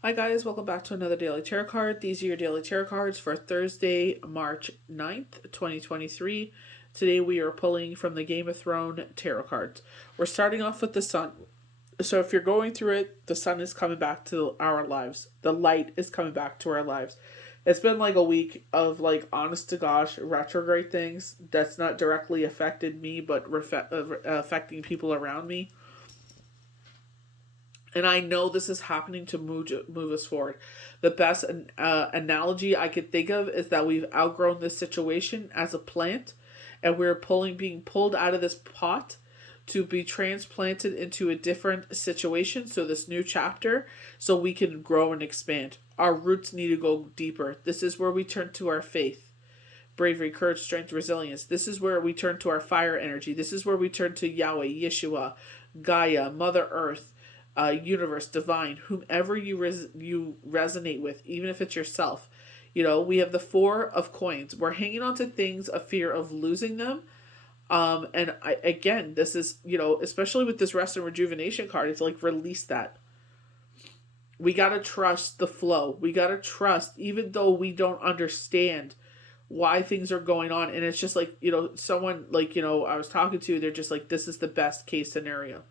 Hi guys, welcome back to another Daily Tarot card. These are your Daily Tarot cards for Thursday, March 9th, 2023. Today we are pulling from the Game of Thrones Tarot cards. We're starting off with the Sun. So if you're going through it, the Sun is coming back to our lives. The light is coming back to our lives. It's been like a week of honest to gosh retrograde things that's not directly affected me but affecting people around me. And I know this is happening to move us forward. The best analogy I could think of is that we've outgrown this situation as a plant, and we're being pulled out of this pot to be transplanted into a different situation. So this new chapter, so we can grow and expand. Our roots need to go deeper. This is where we turn to our faith, bravery, courage, strength, resilience. This is where we turn to our fire energy. This is where we turn to Yahweh, Yeshua, Gaia, Mother Earth, universe, divine, whomever you resonate with, even if it's yourself. We have the Four of Coins. We're hanging on to things of fear of losing them. Again, this is, especially with this rest and rejuvenation card, it's like release that. We got to trust the flow. We got to trust, even though we don't understand why things are going on. And it's just like, someone I was talking to, they're just like, this is the best case scenario.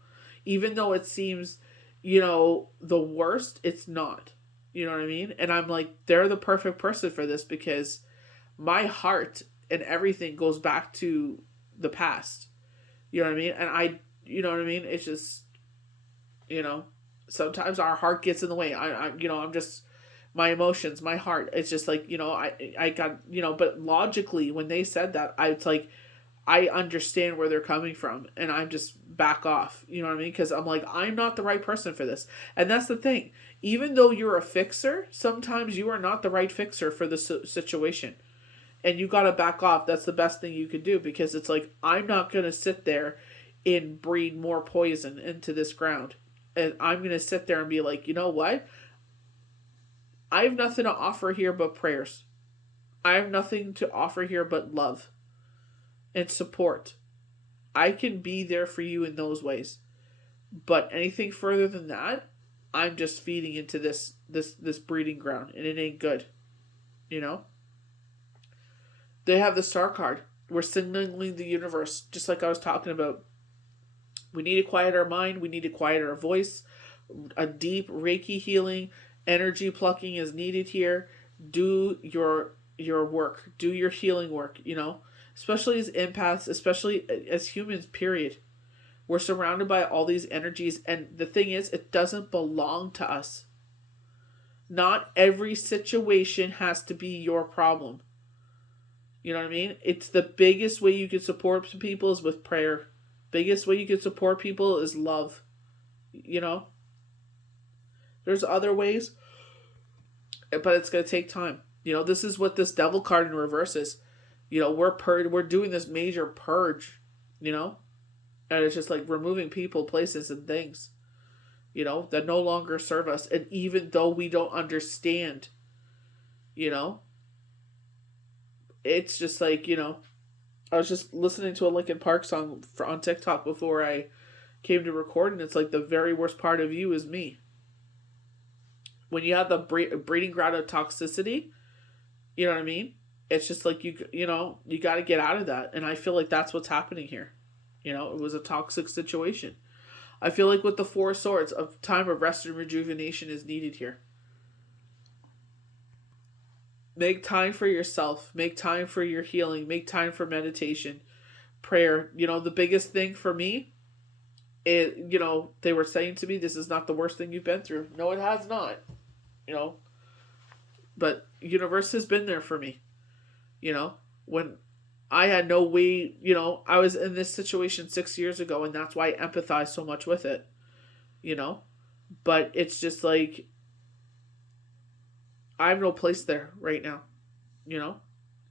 Even though it seems, the worst, it's not. You know what I mean? And I'm like, they're the perfect person for this because my heart and everything goes back to the past. You know what I mean? And you know what I mean? It's just, sometimes our heart gets in the way. I'm just, my emotions, my heart, it's just like, I got, but logically, when they said that, it's like, I understand where they're coming from and I'm just back off. You know what I mean? Because I'm like, I'm not the right person for this. And that's the thing. Even though you're a fixer, sometimes you are not the right fixer for the situation. And you got to back off. That's the best thing you could do because it's like, I'm not going to sit there and breed more poison into this ground. And I'm going to sit there and be like, you know what? I have nothing to offer here but prayers. I have nothing to offer here but love and support. I can be there for you in those ways. But anything further than that, I'm just feeding into this breeding ground and it ain't good. You know? They have the star card. We're signaling the universe, just like I was talking about. We need to quiet our mind, we need to quiet our voice. A deep Reiki healing, energy plucking is needed here. Do your work. Do your healing work, especially as empaths, especially as humans, period. We're surrounded by all these energies, and the thing is, it doesn't belong to us. Not every situation has to be your problem. You know what I mean? It's the biggest way you can support people is with prayer. Biggest way you can support people is love. There's other ways, but it's going to take time. This is what this devil card in reverse is. We're doing this major purge, and it's just like removing people, places, and things, that no longer serve us. And even though we don't understand, it's just like, I was just listening to a Linkin Park song on TikTok before I came to record, and it's like the very worst part of you is me. When you have the breeding ground of toxicity, you know what I mean? It's just like you got to get out of that, and I feel like that's what's happening here. It was a toxic situation. I feel like with the Four Swords, a time of rest and rejuvenation is needed here. Make time for yourself. Make time for your healing. Make time for meditation, prayer. The biggest thing for me is, they were saying to me, this is not the worst thing you've been through. No, it has not. But universe has been there for me. When I had no way, I was in this situation 6 years ago, and that's why I empathize so much with it. But it's just like, I have no place there right now.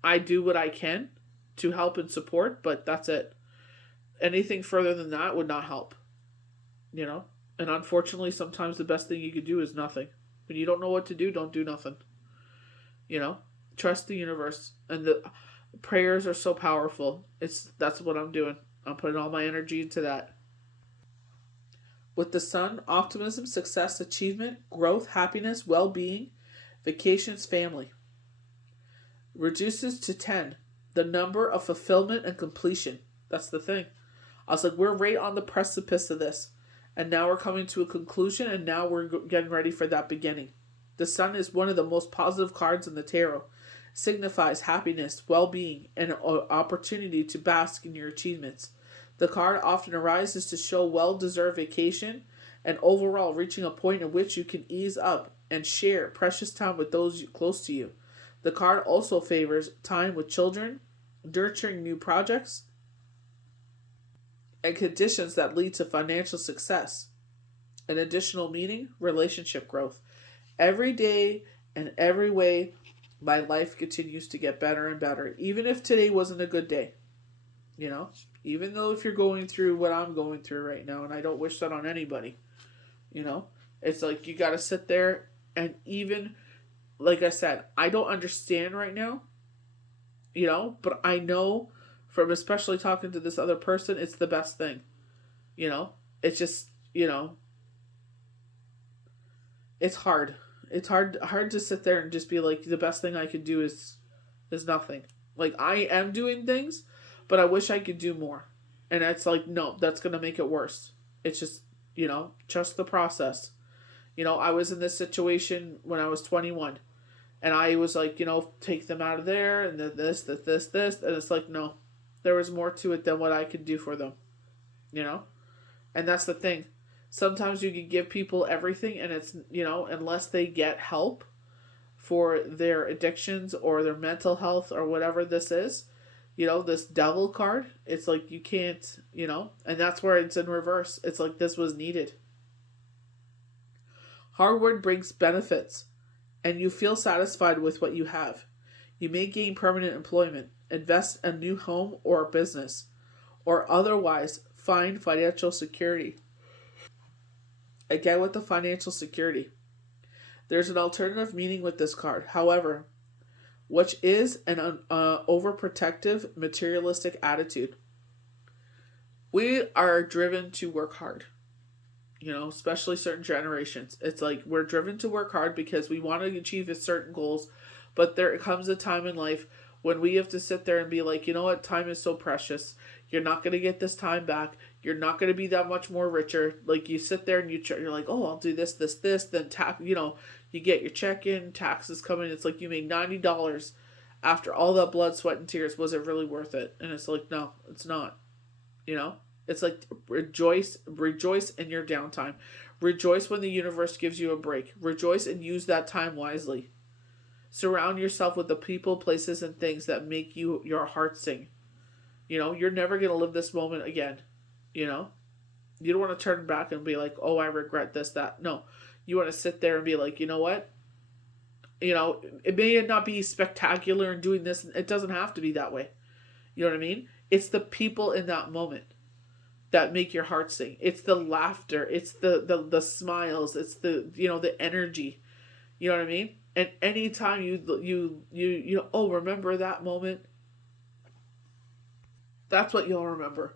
I do what I can to help and support, but that's it. Anything further than that would not help. And unfortunately, sometimes the best thing you could do is nothing. When you don't know what to do, don't do nothing. Trust the universe, and the prayers are so powerful. That's what I'm doing. I'm putting all my energy into that. With the sun, optimism, success, achievement, growth, happiness, well being, vacations, family. Reduces to 10, the number of fulfillment and completion. That's the thing. I was like, we're right on the precipice of this. And now we're coming to a conclusion, and now we're getting ready for that beginning. The sun is one of the most positive cards in the tarot. It signifies happiness, well being, and an opportunity to bask in your achievements. The card often arises to show well deserved vacation and overall reaching a point in which you can ease up and share precious time with those close to you. The card also favors time with children, nurturing new projects, and conditions that lead to financial success. An additional meaning, relationship growth. Every day and every way, my life continues to get better and better, even if today wasn't a good day. You know, even though if you're going through what I'm going through right now, and I don't wish that on anybody, you know, it's like you got to sit there and even, like I said, I don't understand right now, you know, but I know from especially talking to this other person, it's the best thing, you know, it's just, you know, it's hard. It's hard to sit there and just be like the best thing I could do is nothing. Like I am doing things, but I wish I could do more. And it's like no, that's going to make it worse. It's just, you know, trust the process. You know, I was in this situation when I was 21 and I was like, you know, take them out of there and then this and it's like no. There was more to it than what I could do for them. You know? And that's the thing. Sometimes you can give people everything and it's, you know, unless they get help for their addictions or their mental health or whatever this is, you know, this devil card, it's like you can't, you know, and that's where it's in reverse. It's like this was needed. Hard work brings benefits and you feel satisfied with what you have. You may gain permanent employment, invest in a new home or business, or otherwise find financial security. Again, with the financial security, there's an alternative meaning with this card. However, which is an overprotective, materialistic attitude. We are driven to work hard, you know, especially certain generations. It's like we're driven to work hard because we want to achieve certain goals, but there comes a time in life when we have to sit there and be like, you know what, time is so precious. You're not going to get this time back. You're not going to be that much more richer. Like you sit there and you're like, oh, I'll do this, then you know, you get your check in, taxes come in. It's like you made $90 after all that blood, sweat, and tears. Was it really worth it? And it's like, no, it's not. You know, it's like rejoice in your downtime. Rejoice when the universe gives you a break. Rejoice and use that time wisely. Surround yourself with the people, places, and things that make your heart sing. You know, you're never going to live this moment again. You know, you don't want to turn back and be like, oh, I regret this, that. No, you want to sit there and be like, you know what? You know, it may not be spectacular in doing this. It doesn't have to be that way. You know what I mean? It's the people in that moment that make your heart sing. It's the laughter. It's the smiles. It's the, you know, the energy. You know what I mean? And anytime you oh, remember that moment? That's what you'll remember.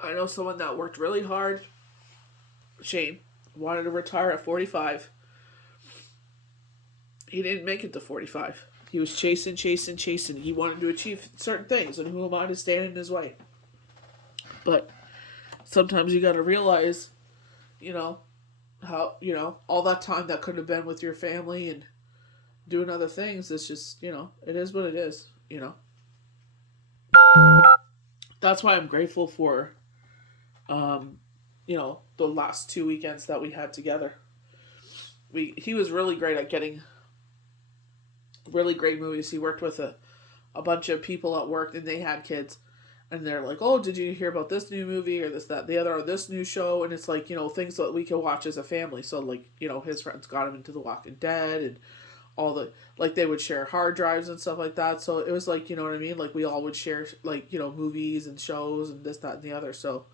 I know someone that worked really hard. Shane wanted to retire at 45. He didn't make it to 45. He was chasing. He wanted to achieve certain things, and who am I to stand in his way? But sometimes you got to realize, you know, how, you know, all that time that could have been with your family and doing other things, it's just, you know, it is what it is, you know. That's why I'm grateful for, you know, the last 2 weekends that we had together. He was really great at getting really great movies. He worked with a bunch of people at work and they had kids. And they're like, oh, did you hear about this new movie or this, that, the other, or this new show? And it's like, you know, things that we can watch as a family. So, like, you know, his friends got him into The Walking Dead and all the, like, they would share hard drives and stuff like that. So it was like, you know what I mean? Like, we all would share, like, you know, movies and shows and this, that, and the other. So,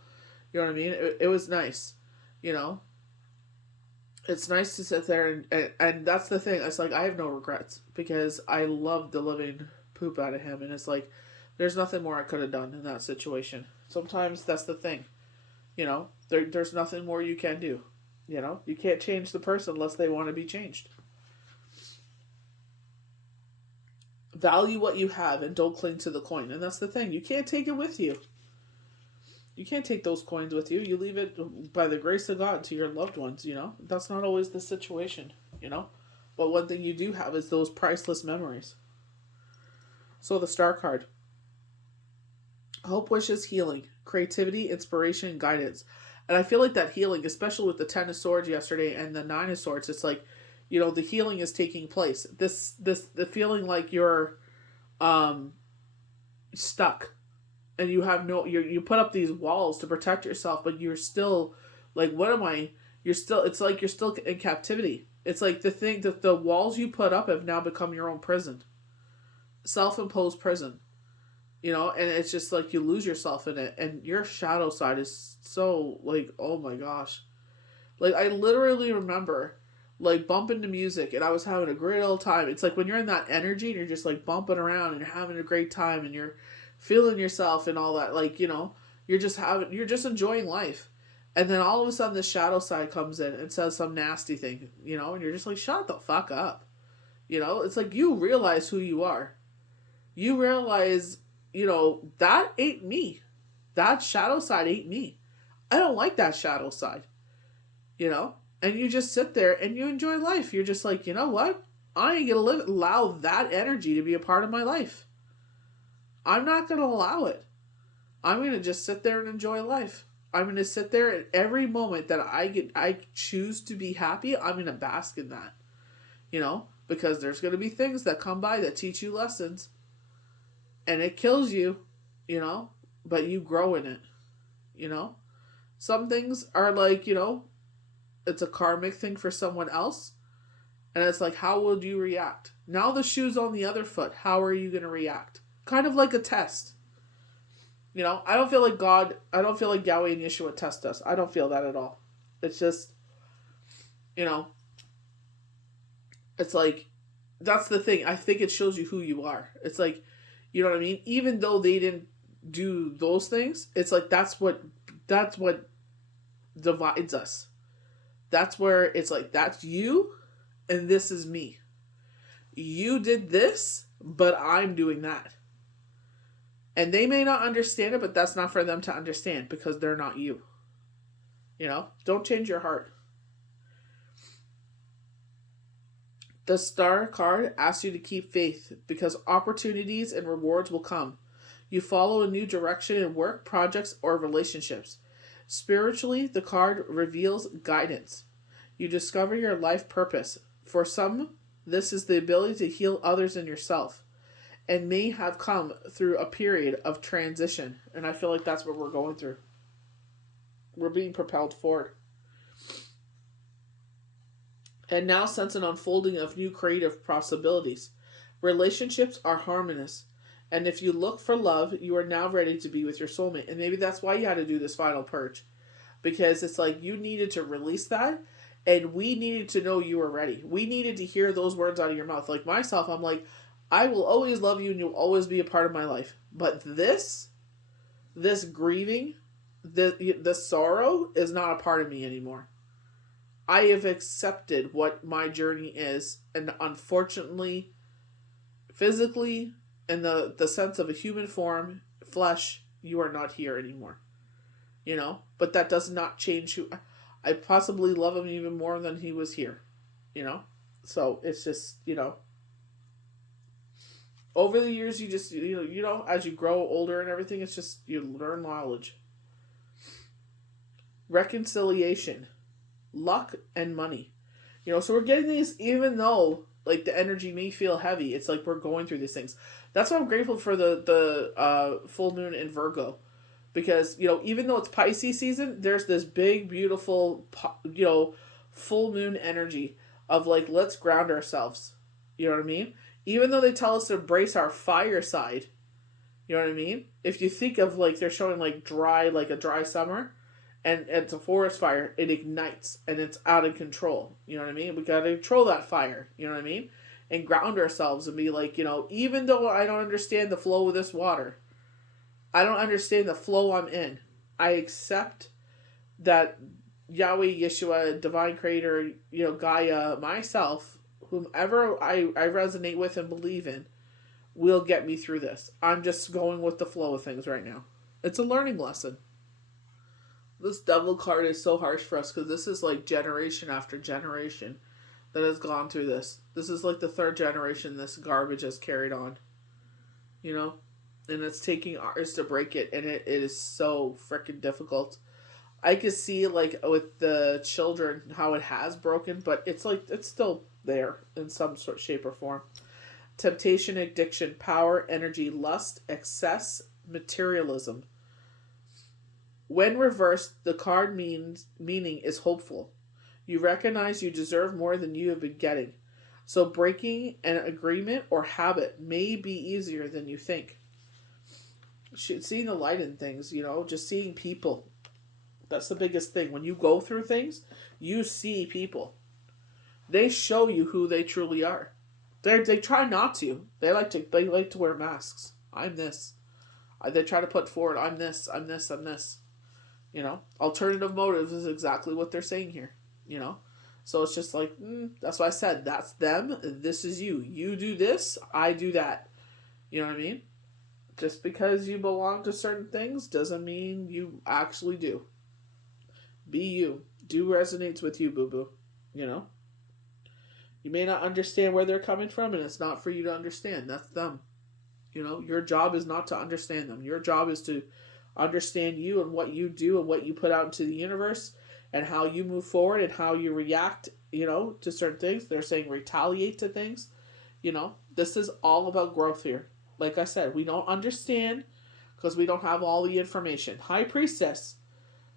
you know what I mean? It was nice, you know? It's nice to sit there and that's the thing. It's like, I have no regrets because I love the living poop out of him. And it's like, there's nothing more I could have done in that situation. Sometimes that's the thing, you know? There's nothing more you can do. You can't change the person unless they want to be changed. Value what you have and don't cling to the coin. And that's the thing. You can't take it with you. You can't take those coins with you. You leave it by the grace of God to your loved ones. That's not always the situation. But one thing you do have is those priceless memories. So the star card. Hope wishes healing, creativity, inspiration, and guidance. And I feel like that healing, especially with the Ten of Swords yesterday and the Nine of Swords, it's like, the healing is taking place. The feeling like you're stuck and you have you put up these walls to protect yourself, but you're still like, what am I? It's like you're still in captivity. It's like the thing that the walls you put up have now become your own prison, self-imposed prison. And it's just like you lose yourself in it, and your shadow side is so like, oh my gosh. Like, I literally remember like bumping to music and I was having a great old time. It's like when you're in that energy and you're just like bumping around and you're having a great time and you're feeling yourself and all that, like, you're just enjoying life. And then all of a sudden the shadow side comes in and says some nasty thing, and you're just like, shut the fuck up. It's like you realize who you are. You realize, that ain't me. That shadow side ain't me. I don't like that shadow side. And you just sit there and you enjoy life. You're just like, you know what? I ain't gonna allow that energy to be a part of my life. I'm not gonna allow it. I'm gonna just sit there and enjoy life. I'm gonna sit there, and every moment that I choose to be happy, I'm gonna bask in that. Because there's gonna be things that come by that teach you lessons. And it kills you, but you grow in it. Some things are like, it's a karmic thing for someone else. And it's like, how would you react? Now the shoe's on the other foot. How are you going to react? Kind of like a test. I don't feel like Yahweh and Yeshua test us. I don't feel that at all. It's just, it's like, that's the thing. I think it shows you who you are. It's like, you know what I mean? Even though they didn't do those things, it's like that's what divides us. That's where it's like, that's you and this is me. You did this, but I'm doing that. And they may not understand it, but that's not for them to understand because they're not you. Don't change your heart. The star card asks you to keep faith because opportunities and rewards will come. You follow a new direction in work, projects, or relationships. Spiritually, the card reveals guidance. You discover your life purpose. For some, this is the ability to heal others and yourself, and may have come through a period of transition. And I feel like that's what we're going through. We're being propelled forward. And now sense an unfolding of new creative possibilities. Relationships are harmonious. And if you look for love, you are now ready to be with your soulmate. And maybe that's why you had to do this final purge. Because it's like you needed to release that. And we needed to know you were ready. We needed to hear those words out of your mouth. Like myself, I'm like, I will always love you and you'll always be a part of my life. But this grieving, the sorrow is not a part of me anymore. I have accepted what my journey is, and unfortunately, physically, in the sense of a human form, flesh, you are not here anymore. But that does not change who I possibly love him even more than he was here. So it's just, over the years you just, as you grow older and everything, it's just, you learn knowledge. Reconciliation. Luck and money. So we're getting these, even though like the energy may feel heavy, it's like we're going through these things. That's why I'm grateful for the full moon in Virgo, because even though it's Pisces season, there's this big beautiful full moon energy of like, let's ground ourselves. You know what I mean? Even though they tell us to embrace our fire side, you know what I mean? If you think of like, they're showing like a dry summer, and it's a forest fire, it ignites and it's out of control. You know what I mean? We gotta control that fire. You know what I mean? And ground ourselves and be like, even though I don't understand the flow of this water, I don't understand the flow I'm in, I accept that Yahweh, Yeshua, divine creator, Gaia, myself, whomever I resonate with and believe in, will get me through this. I'm just going with the flow of things right now. It's a learning lesson. This devil card is so harsh for us because this is like generation after generation that has gone through this. This is like the third generation this garbage has carried on, you know? And it's taking ours to break it, and it is so freaking difficult. I could see, like, with the children, how it has broken, but it's like, it's still there in some sort, shape, or form. Temptation, addiction, power, energy, lust, excess, materialism. When reversed, the card meaning is hopeful. You recognize you deserve more than you have been getting. So breaking an agreement or habit may be easier than you think. Seeing the light in things, just seeing people. That's the biggest thing. When you go through things, you see people. They show you who they truly are. They try not to. They like to wear masks. I'm this. They try to put forward, I'm this, I'm this, I'm this. Alternative motives is exactly what they're saying here. So it's just like, that's why I said, that's them, this is you. You do this, I do that. You know what I mean? Just because you belong to certain things doesn't mean you actually do. Be you. Do resonates with you, boo-boo. You may not understand where they're coming from, and it's not for you to understand. That's them. Your job is not to understand them. Your job is to understand you and what you do and what you put out into the universe and how you move forward and how you react, to certain things. They're saying retaliate to things. This is all about growth here. Like I said, we don't understand because we don't have all the information. High Priestess,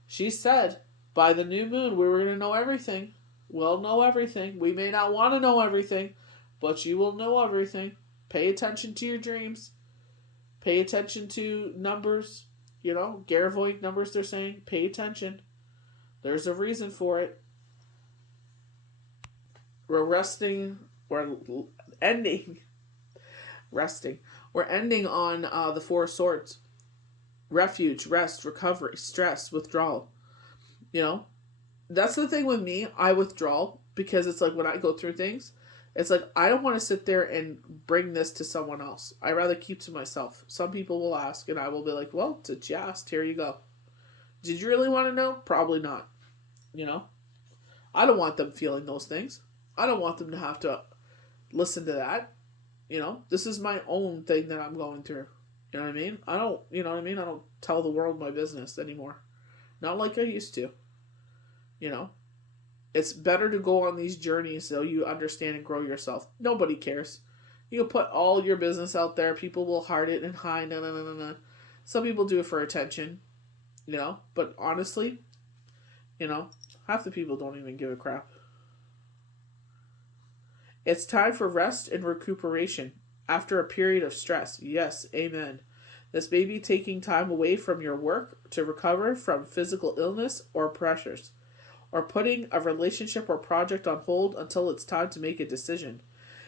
she said, by the new moon, we were going to know everything. We'll know everything. We may not want to know everything, but you will know everything. Pay attention to your dreams. Pay attention to numbers. Garavoid numbers, they're saying. Pay attention. There's a reason for it. We're ending. Resting. We're ending on the Four of Swords. Refuge, rest, recovery, stress, withdrawal. That's the thing with me. I withdraw because it's like when I go through things, it's like I don't want to sit there and bring this to someone else. I rather keep to myself. Some people will ask, and I will be like, well, since you asked, here you go. Did you really want to know? Probably not. I don't want them feeling those things. I don't want them to have to listen to that. This is my own thing that I'm going through. You know what I mean? I don't tell the world my business anymore. Not like I used to. It's better to go on these journeys so you understand and grow yourself. Nobody cares. You put all your business out there. People will heart it and hi, no. Some people do it for attention, But honestly, half the people don't even give a crap. It's time for rest and recuperation after a period of stress. Yes, amen. This may be taking time away from your work to recover from physical illness or pressures, or putting a relationship or project on hold until it's time to make a decision.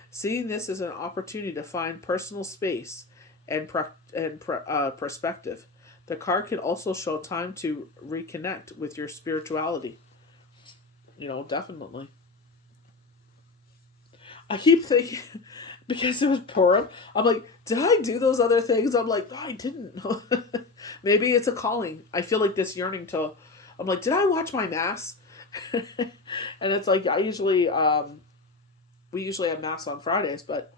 Seeing this as an opportunity to find personal space and perspective. The card can also show time to reconnect with your spirituality. Definitely. I keep thinking, because it was Purim, I'm like, did I do those other things? I'm like, no, I didn't. Maybe it's a calling. I feel like this yearning to, I'm like, did I watch my Mass? And it's like, we usually have Mass on Fridays, but,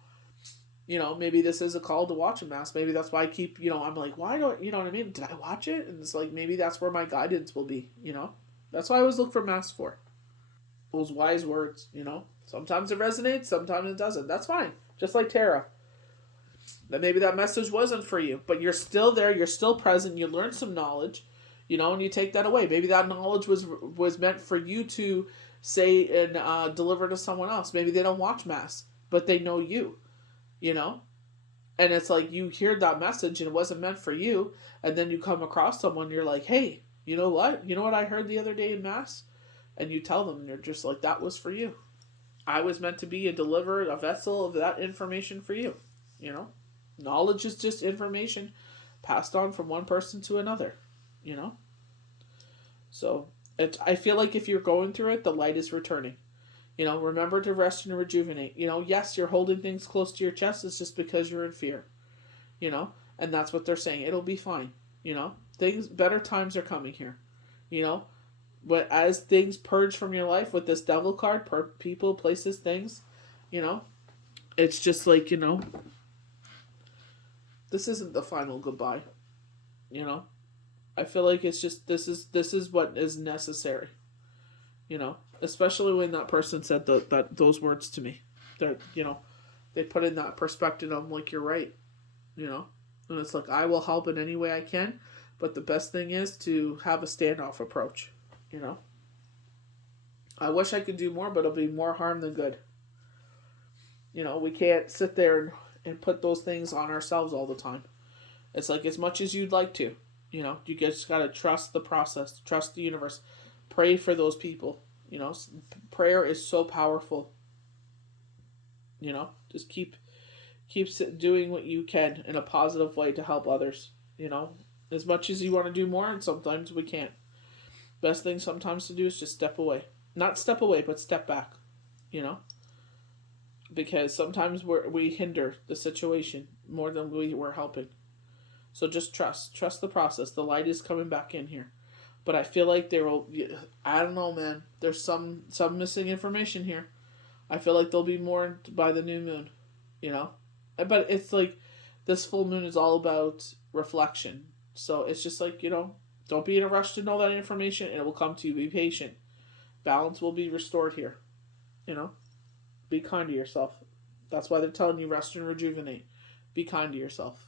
maybe this is a call to watch a Mass. Maybe that's why I keep, I'm like, why don't, you know what I mean? Did I watch it? And it's like, maybe that's where my guidance will be, That's why I always look for Mass for. Those wise words, Sometimes it resonates, sometimes it doesn't. That's fine. Just like Tara. That maybe that message wasn't for you, but you're still there, you're still present, you learned some knowledge, and you take that away. Maybe that knowledge was meant for you to say and deliver to someone else. Maybe they don't watch Mass, but they know you, And it's like you hear that message and it wasn't meant for you, and then you come across someone, you're like, hey, you know what? You know what I heard the other day in Mass? And you tell them, and you're just like, that was for you. I was meant to be a vessel of that information for you. Knowledge is just information passed on from one person to another. So I feel like if you're going through it, the light is returning. Remember to rest and rejuvenate. Yes, you're holding things close to your chest. It's just because you're in fear. You know, and that's what they're saying. It'll be fine. Better times are coming here. You know, but as things purge from your life with this devil card, people, places, things, you know, it's just like, this isn't the final goodbye. You know, I feel like it's just this is what is necessary. Especially when that person said those words to me. They put in that perspective. I'm like, you're right. And it's like, I will help in any way I can, but the best thing is to have a standoff approach. I wish I could do more, but it'll be more harm than good. We can't sit there and put those things on ourselves all the time. It's like, as much as you'd like to, you just gotta trust the process, trust the universe, pray for those people. Prayer is so powerful. Just keep doing what you can in a positive way to help others. As much as you want to do more, and sometimes we can't. Best thing sometimes to do is just step away. Not step away, but step back. Because sometimes we hinder the situation more than we're helping. So just trust the process. The light is coming back in here. But I feel like there will. I don't know, man. There's some missing information here. I feel like there'll be more by the new moon. But it's like, this full moon is all about reflection. So it's just like, don't be in a rush to know that information, and it will come to you. Be patient. Balance will be restored here. Be kind to yourself. That's why they're telling you rest and rejuvenate. Be kind to yourself.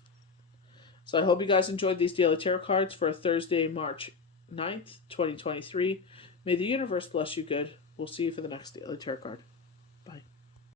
So I hope you guys enjoyed these daily tarot cards for Thursday, March 9th, 2023. May the universe bless you good. We'll see you for the next daily tarot card.